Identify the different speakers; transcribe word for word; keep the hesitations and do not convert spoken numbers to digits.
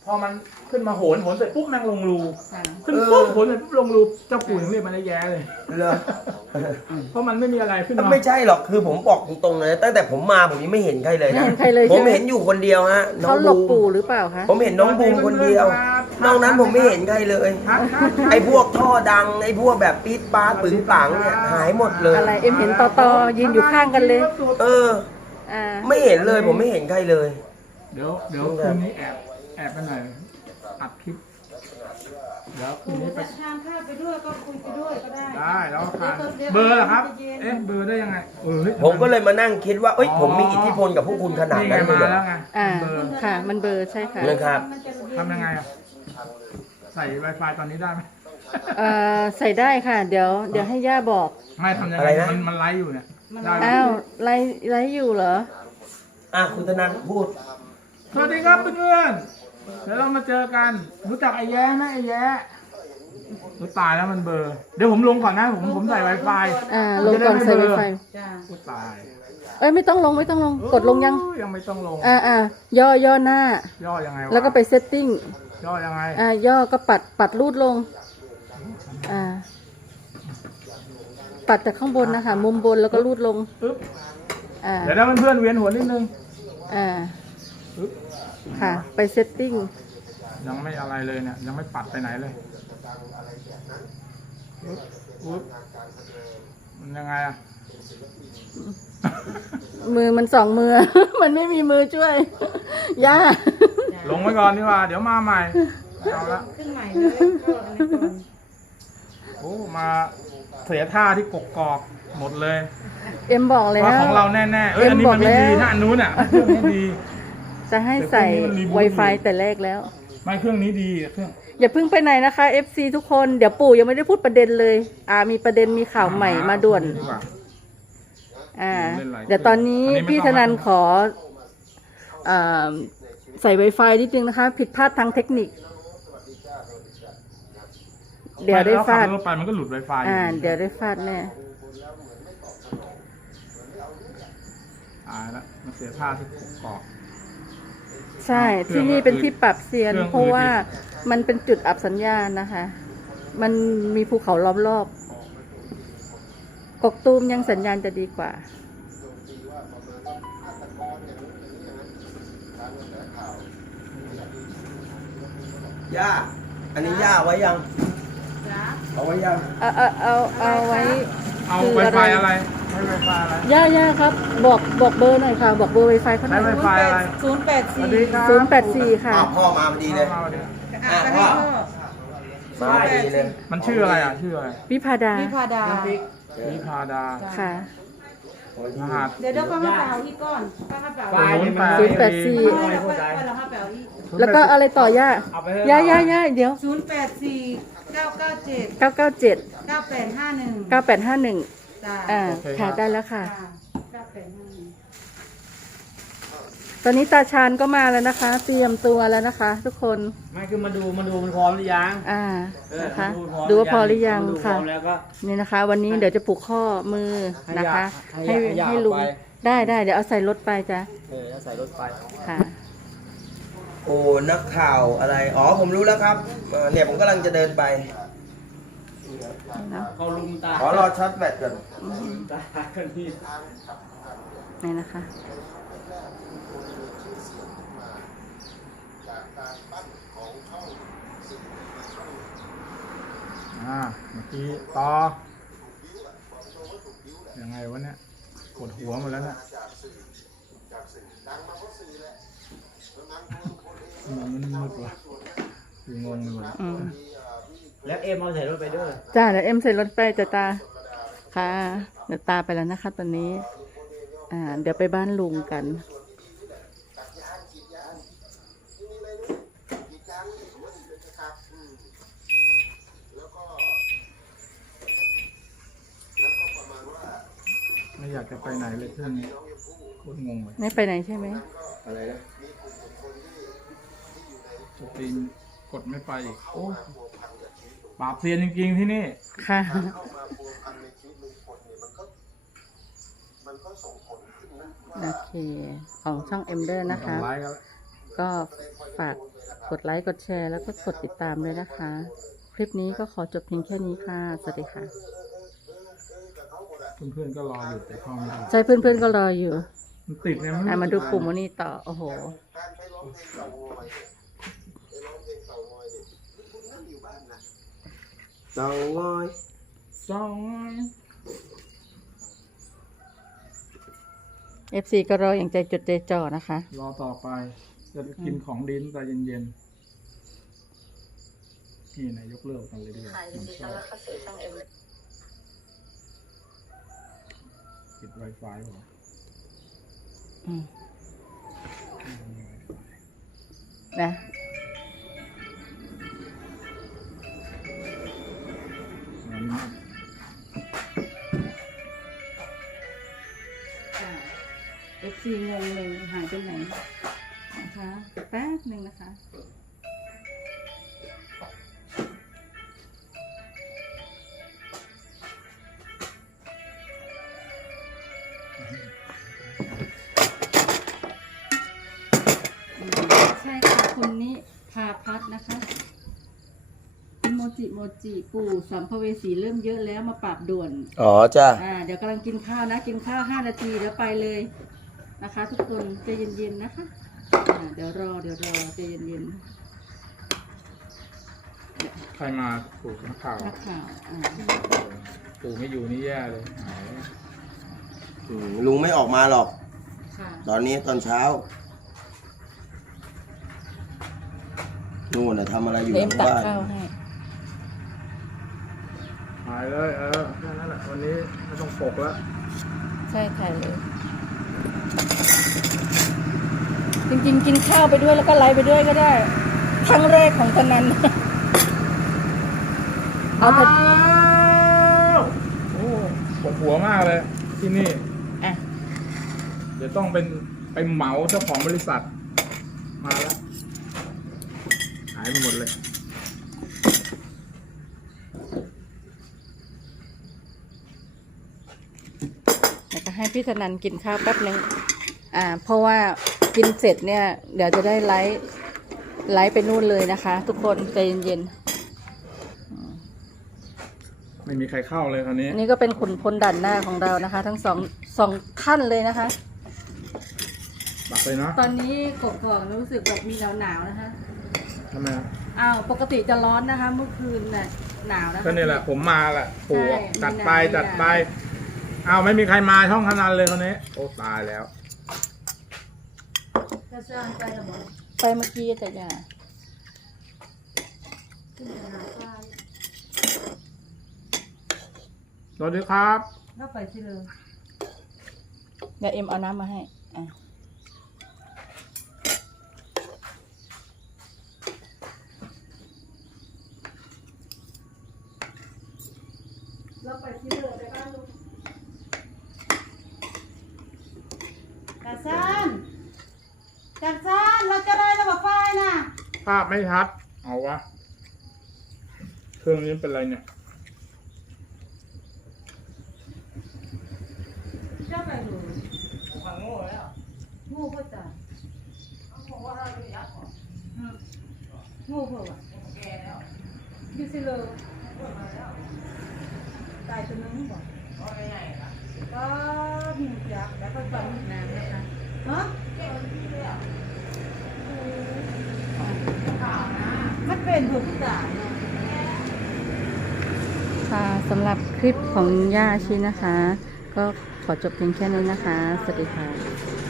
Speaker 1: พอมันขึ้นมาโหนโหนเสร็จปุ๊บแม่งลงรูขึ้นปุ๊บโหนเสร็จปุ๊บลงรูเจ้าปู่ยังเรียกมันได้แย่เลย
Speaker 2: เหรอ
Speaker 1: เพราะมันไม่มีอะไรขึ้นมา
Speaker 2: ไม่ใช่หรอกคือผมบอกตรงๆเลยตั้งแต่ผมมาผมยังไม่เห็นใครเลยนะผมเห็นอยู่คนเดียวฮะน้องบูม
Speaker 3: ปู่หรือเปล่าคะ
Speaker 2: ผมเห็นน้องบูมคนเดียวนอกนั้นผมไม่เห็นใครเลยไอ้พวกท่อดังไอ้พวกแบบปี๊ดป๊าดปึ๋งปังเนี่ยหายหมดเลย
Speaker 3: อะไรเอ็มเห็นต่อต่อยืนอยู่ข้างกันเลย
Speaker 2: เออไม่เห็นเลยผมไม่เห็นใครเลย
Speaker 1: เดี๋ยวเดี๋ยวคืนนี้แอบแอบไปหน่อยอัดคลิปเดี๋ยวคืนนี้ไป
Speaker 4: ทานข้าวไปด้วยก็คุยไปด้วยก็ได้
Speaker 1: ได้แล้วทานเบอร์เหรอครับเอ๊ะเบอร์ได้ยังไงเออ
Speaker 2: ผมก็เลยมานั่งคิดว่าเอ้ยผมมีอิทธิพลกับพวกคุณขนาดนั้นเลยเหรอ
Speaker 3: อ่าค่ะมันเบอร์ใช่ค่ะ
Speaker 2: นะครับ
Speaker 1: ทำยังไงอ่ะใส่ Wi-Fi ตอนนี้ได้ไหม
Speaker 3: เอ่อใส่ได้ค่ะเดี๋ยวเดี๋ยวให้ย่าบอก
Speaker 1: ไม่ทำยังไงมันมันไลฟ์อยู่เนี่ย
Speaker 3: อ้าวไลฟ์ไลฟ์อยู่เหรอ
Speaker 2: อ่ะคุณธนันพูด
Speaker 1: สวัสดีครับเพื่อนๆเดี๋ยวเรามาเจอกันรู้จักไอ้แย้ไหมไอ้แย้รู้ตายแล้วมันเบอร์เดี๋ยวผมลงก่อนนะผมผมใส่ Wi-Fi
Speaker 3: อ่าลงก่อนใส่ Wi-Fi
Speaker 4: จ้า
Speaker 1: รู้ตาย
Speaker 3: เอ้ยไม่ต้องลงไม่ต้องลงกดลงยัง
Speaker 1: ยังไม่ต้องลง
Speaker 3: อ่าอ่าย่อย่อหน้า
Speaker 1: ย่อยังไงวะ
Speaker 3: แล้วก็ไปเซตติ้ง
Speaker 1: ย่อยังไง
Speaker 3: อ่าย่อก็ปัดปัดรูดลงอ่าปัดจากข้างบนนะคะมุมบนแล้วก็รูดลง
Speaker 1: ปึ๊บ
Speaker 3: อ่า
Speaker 1: เดี๋ยวถ้าเพื่อนๆเวียนหัวนิดนึง
Speaker 3: อ่า
Speaker 1: ปึ๊บ
Speaker 3: ค่ะไปเซตติ้ง
Speaker 1: ยังไม่อะไรเลยเนี่ยยังไม่ปัดไปไหนเลยปึ๊บปึ๊บมันยังไงอะ
Speaker 3: มือมันสองมือ มันไม่มีมือช่วยย่า
Speaker 1: ลงไว้ก่อนดีกว่าเดี๋ยวมาใหม่เอาละ
Speaker 4: ขึ้นใหม่เลยก็อะไรก่อน
Speaker 1: โอ้มาเสียท่าที่กกอกหมดเลย
Speaker 3: เอ็มบอกเลย
Speaker 1: ว่าของเราแน่ๆเอ้ยอันนี้มันไม่ดีถ้าอันนู้นอ่ะเครื่องนี้ดี
Speaker 3: จะให้ใส่ Wi-Fi แต่แรกแล้ว
Speaker 1: ไม่เครื่องนี้ดีเครื่อง
Speaker 3: อย่าเพิ่งไปไหนนะคะ เอฟ ซี ทุกคนเดี๋ยวปู่ยังไม่ได้พูดประเด็นเลยอ่ามีประเด็นมีข่าวใหม่มาด่วนอ่าเดี๋ยวตอนนี้พี่ธนันขออ่าใส่ Wi-Fi นิดนึงนะคะผิดพลาดทางเทคนิคเดี๋ยวได้ฟาด
Speaker 1: ไปมันก็หลุด Wi-Fi
Speaker 3: อ่าเดี๋ยวได้ฟาดแน่
Speaker 1: ตายแล้วมันเสียท่าที่กกอก
Speaker 3: ใช่ที่นี่เป็นที่ปรับเซียนเพราะว่ามันเป็นจุดอับสัญญาณนะคะมันมีภูเขาล้อมรอบกกตูมยังสัญญาณจะดีกว่า
Speaker 2: ย่าอันนี้ย่าไว้ยังเอาไว้ยัง
Speaker 3: เอาเอาเอาเอาไว้
Speaker 1: เอา Wi-Fi อะไรให้ Wi-Fi อะไร
Speaker 3: ย่าย่าครับบอกบอกเบอร์หน่อยค่ะบอกเบอร์ Wi-Fi เขาหน่อย
Speaker 1: Wi-Fi อะไร
Speaker 4: ศูนย์แปดสี่
Speaker 3: ศูนย์แปดสี่ค่ะ
Speaker 2: พ่อมาพอดีเลย
Speaker 4: อ่าพ่อ
Speaker 2: มาดีเลย
Speaker 1: มันชื่ออะไรอ่ะชื่ออะไร
Speaker 3: วิภาดา
Speaker 4: วิภาดา
Speaker 1: วิภาดา
Speaker 3: ค่ะ
Speaker 4: เดี๋ยวเดี๋ยวป้ามาเปล่าอีกก่อนป้ามาเปล่า
Speaker 3: ศูนย์แปดสี่
Speaker 4: แล้
Speaker 3: วก็อะไรต่อย่าย่าย่าย่าเดี๋ยว
Speaker 4: ศูนย์แปดสี่เก้าเก้าเจ็ด
Speaker 3: เก้าเก้าเจ็ด
Speaker 4: เก้าแปดห้าหนึ่ง
Speaker 3: เก้าแปดห้าหนึ่งอ่าค่ะได้แล้วค่ะตอนนี้ตาชานก็มาแล้วนะคะเตรียมตัวแล้วนะคะ ทุกคน
Speaker 5: ไม่คือมาดูมาดูมันพร้อมหรือยัง
Speaker 3: อ่านะคะดูว่าพอหรือยังค่ะนี่นะคะ วันนี้เดี๋ยวจะผูกข้อมือนะคะให้ให้ลุงได้ได้เดี๋ยวเอาใส่รถไปจ้ะ
Speaker 5: เออเอาใส่รถไป
Speaker 3: ค่ะ
Speaker 2: โอ้นักข่าวอะไรอ๋อผมรู้แล้วครับเนี่ยผมกำลังจะเดินไป
Speaker 5: เขาลุมตา
Speaker 2: ขอรอชาร์จแบตก่อน
Speaker 5: ตากันนี่
Speaker 3: นี่นะคะ
Speaker 1: อ่าเมื่อกี้ต่อยังไงวะเนี่ยปวดหัวหมดแล้วเนี่ยมันมืดว่ะคืองงเลย
Speaker 5: แล้วเอ็มเอาใส่รถไปด้วย
Speaker 3: จ้าเดี๋ยวเอ็มใส่รถไปจ้าตาค่ะเดี๋ยวตาไปแล้วนะคะตอนนี้อ่าเดี๋ยวไปบ้านลุงกัน
Speaker 1: ไม่อยากจะไปไหนเลยเพื่อนนี้โคตรงงเลย
Speaker 3: ไม่ไปไหนใช่ไหม
Speaker 2: อะไรนะ
Speaker 1: จะตีนกดไม่ไปอีกโอ้ปราบเซียนจริงๆที่นี่
Speaker 3: ค่ะโอเคของช่องเอ็มเดอร์นะคะก็ฝากกดไลค์กดแชร์แล้วก็กดติดตามด้วยนะคะ คลิปนี้ก็ขอจบเพียงแค่นี้ค่ะสวัสดีค่ะ
Speaker 1: เพื่อนๆก็รออยู่แต่เข้าไม่ได้
Speaker 3: ใช่เพื่อนๆก็รออยู่
Speaker 1: มันติดไงมัน
Speaker 3: อ่ะมาดูปุ่มวันนี้ต่อโอ้โห
Speaker 2: เต่างอย
Speaker 1: สอง
Speaker 3: เอฟซีก็รออย่างใจจดใจจ่อนะคะ
Speaker 1: รอต่อไป จะกินของดินแต่เย็นๆนี่นายยกเลิกกันเลยดีกว่าผมชอบปิด Wi-Fi เหรอ
Speaker 3: อืมนะ
Speaker 1: งั้น
Speaker 3: เอฟซีงงเลยหายไปไหนนะคะแป๊บหนึ่งนะคะใช่ค่ะคุณนิพาพัฒน์นะคะคุณโมจิโมจิปู่สัมภเวสีเริ่มเยอะแล้วมาปราบด่วน
Speaker 2: อ๋อจ้า
Speaker 3: อ่าเดี๋ยวกำลังกินข้าวนะ กินข้าวห้านาทีเดี๋ยวไปเลยนะคะ ทุกคนใจเย็นๆนะคะอ่าเดี๋ยวรอเดี๋ยวรอใจเย็น
Speaker 1: ใครมาปู่นักข่าว
Speaker 3: ๆนักข่าวอ่า
Speaker 1: ปู่ไม่อยู่นี่แย่เลยหาย
Speaker 2: อืมลุงไม่ออกมาหรอก
Speaker 3: ค่ะ
Speaker 2: ตอนนี้ตอนเช้านู่นน่ะทำอะไรอยู่ห
Speaker 3: เอ็
Speaker 2: ลั
Speaker 3: ม
Speaker 2: ง
Speaker 3: ตัก
Speaker 2: บ้าน
Speaker 3: ข้าวให้
Speaker 1: หายเลยเออแค่นั้นแหละวันนี้ไม่ต้องปกแล้ว
Speaker 3: ใช่ถ่ายเลย จริงๆกินข้าวไปด้วยแล้วก็ไลฟ์ไปด้วยก็ได้ครั้งแรกของตอนนั้น เอาเถอะ
Speaker 1: วโอ้ปวดหัวมากเลยที่นี่
Speaker 3: อ่ะ
Speaker 1: เดี๋ยวต้องเป็นไปเหมาเจ้าของบริษัทมาแล้วหายไปหมดเลย
Speaker 3: เดี๋ยวก็ให้พี่ธนันกินข้าวแป๊บนึงอ่า เพราะว่ากินเสร็จเนี่ย เดี๋ยวจะได้ไลฟ์ไลฟ์ไปนู่นเลยนะคะ ทุกคนใจเย็น
Speaker 1: ไม่มีใครเข้าเลยคราวนี้
Speaker 3: ๆอันนี้ก็เป็นขุนพลด่านหน้าของเรานะคะ ทั้งสองสองท่านเลยนะคะ
Speaker 1: ปักเลยเนาะ
Speaker 3: ตอนนี้กบกอกรู้สึกแบบมีหนาวหนาวๆนะคะ
Speaker 1: ทำไมอะ
Speaker 3: อ้าวปกติจะร้อนนะคะ เมื่อคืนน่ะหนาวนะคะ
Speaker 1: ก็นี่แหละผมมาแหละปู่
Speaker 3: ใช่
Speaker 1: จัดไป
Speaker 3: มีนา
Speaker 1: จัดไปอ้าวไม่มีใครมาช่องขนาดเลยคราวนี้โอ้ตายแล้ว
Speaker 4: จะเชิญไปหรือเปล่า
Speaker 3: ไปเมื่อกี้แต่อย่า
Speaker 4: ขึ้นไปหาปลา
Speaker 1: สวัสดีครับ
Speaker 4: แล้วไปสิเลย
Speaker 3: เดี๋ยวเอ็มเอาน้ำมาให้อ่ะ
Speaker 4: แล้วไปสิเลยไปบ้านลูกกาซานกาซานเราจะได้ระบบไฟน่ะ
Speaker 1: ภาพไม่ชัดเอาวะเครื่องนี้เป็นไรเนี่ย
Speaker 4: เจ้าไปดูงูก็ตายอืมงูเปล่าวะอยู่สิเลยตายตัวนึงบอกก็มีจักแล้วก็ปั๊มน้ำนะคะฮะมันเป็นหัวผู้ตายเนาะ
Speaker 3: ค่ะสำหรับคลิปของย่าชีนะคะ ก็ขอจบเพียงแค่นี้นะคะ สวัสดีค่ะ